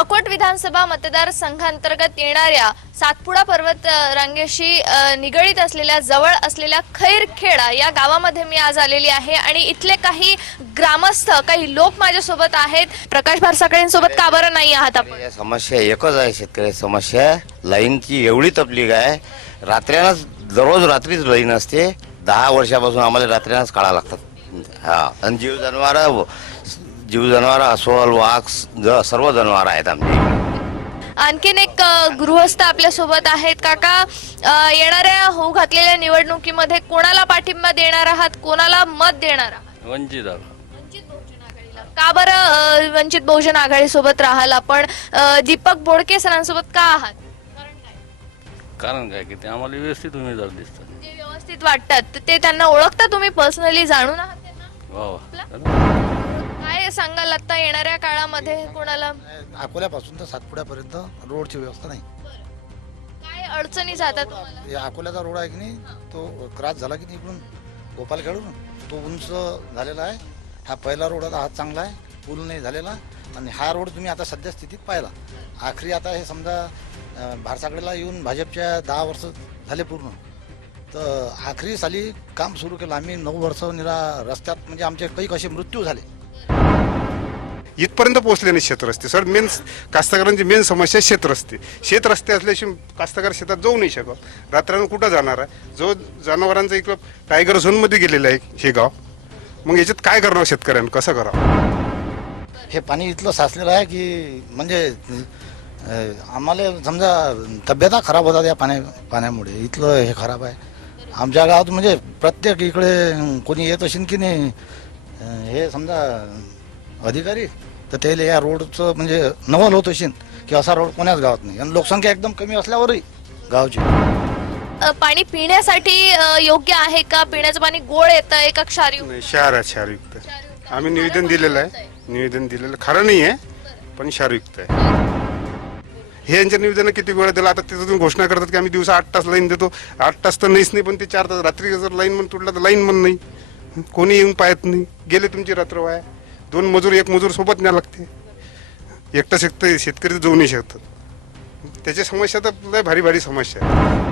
अकोट विधानसभा मतदारसंघांतर्गत येणाऱ्या सातपुडा पर्वत रांगेशी निगडीत असलेल्या जवळ असलेल्या खैरखेडा या गावामध्ये मी आज आलेली आहे. आणि इथले काही ग्रामस्थ काही लोक माझ्यासोबत आहेत. प्रकाश भारसाकळेंसोबत का बरं नाही आहात आपण? या समस्या एकच आहे शेतकरी समस्या. लाईनची एवढी तपलीक आहे. रात्र्यानंच दररोज रात्रीच लाईन असते. दहा वर्षापासून आम्हाला रात्र्यानंच काढा लागतात. हा. आणि जीव जनावर जीव जनावर अस्वल वाघ ज- सर्व जनावर आहेत आमचे. आणखीन एक अ, गृहस्थ आपल्यासोबत आहेत. काका अ, येणाऱ्या होऊ घातलेल्या निवडणुकीमध्ये कोणाला पाठिंबा देणार आहात? कोणाला मत देणार आहात? वंचित का बरं अ, वंचित बहुजन आघाडी सोबत राहाल आपण अ, दीपक बोडके सरांसोबत का आहात? कारण काय? कारण काय की ते आम्हाला व्यवस्थित उमेदवार दिसतात. जे व्यवस्थित वाटतात. ते त्यांना ओळखता तुम्ही पर्सनली जाणून आहात त्यांना? वा वा सांगाल आता येणाऱ्या काळामध्ये कोणाला? अकोल्यापासून तर सातपुड्यापर्यंत रोडची व्यवस्था नाही. काय अडचणी जातात तुम्हाला? हे अकोल्याचा रोड आहे की नाही तो क्रॉस झाला की नाही इकडून? गोपालखेडून तो उंच झालेला आहे. हा पहिला रोड आता हा चांगला आहे पूल नाही झालेला. आणि हा रोड तुम्ही आता सध्या स्थितीत पाहिला. आखरी आता हे समजा अं, भारसाकडेला येऊन भाजपच्या दहा वर्ष झाले पूर्ण. तर आखरी साली काम सुरू केलं. आम्ही नऊ वर्ष निरा रस्त्यात म्हणजे आमचे काही कसे मृत्यू झाले. इथपर्यंत पोहोचले नाही शेतरस्ते सर मेन कास्तकारांची मेन समस्या शेतरस्ते शेतरस्ते शेत रस्ते असल्याशिवाय कास्तकार शेतात जाऊ नाही शकत. रात्रानं कुठं जाणार आहे? जो जनावरांचा इकडं टायगर झोनमध्ये गेलेलं आहे हे गाव. मग याच्यात काय करणार शेतकऱ्यांना? कसं करावं? हे पाणी इथलं साचलेलं आहे की म्हणजे आम्हाला समजा तब्येता खराब होतात या पाण्या पाण्यामुळे. इथलं हे खराब आहे. आमच्या गावात म्हणजे प्रत्येक इकडे कोणी येत असेल की नाही हे समजा अधिकारी? तर त्याला या रोडचं म्हणजे नवल होत असेल की असा रोड कोण्याच गावात नाही. आणि लोकसंख्या एकदम कमी असल्यावरही गावची. अ, पाणी पिण्यासाठी अ, योग्य आहे का? पिण्याचं पाणी गोड येत आहे का क्षारयुक्त नाही क्षार आहे. क्षारयुक्त आम्ही निवेदन दिलेलं आहे. निवेदन दिलेलं खरं नाही आहे पण क्षारयुक्त आहे. हे यांच्या निवेदन किती वेळ दिला? आता तिथं तुम्ही घोषणा करतात की आम्ही दिवसा आठ तास लाईन देतो. आठ तास तर नाहीच नाही पण ते चार तास. रात्री जर लाईन म्हणून तुटला तर लाईन पण नाही. कोणी येऊन पाहत नाही. गेले तुमची रात्र वाया. दोन मजूर एक मजूर सोबत न्या लागते. एकटा शेतकरी शेतकरी तर जाऊ नाही शकतात त्याची समस्या तर लय भारी भारी समस्या आहे.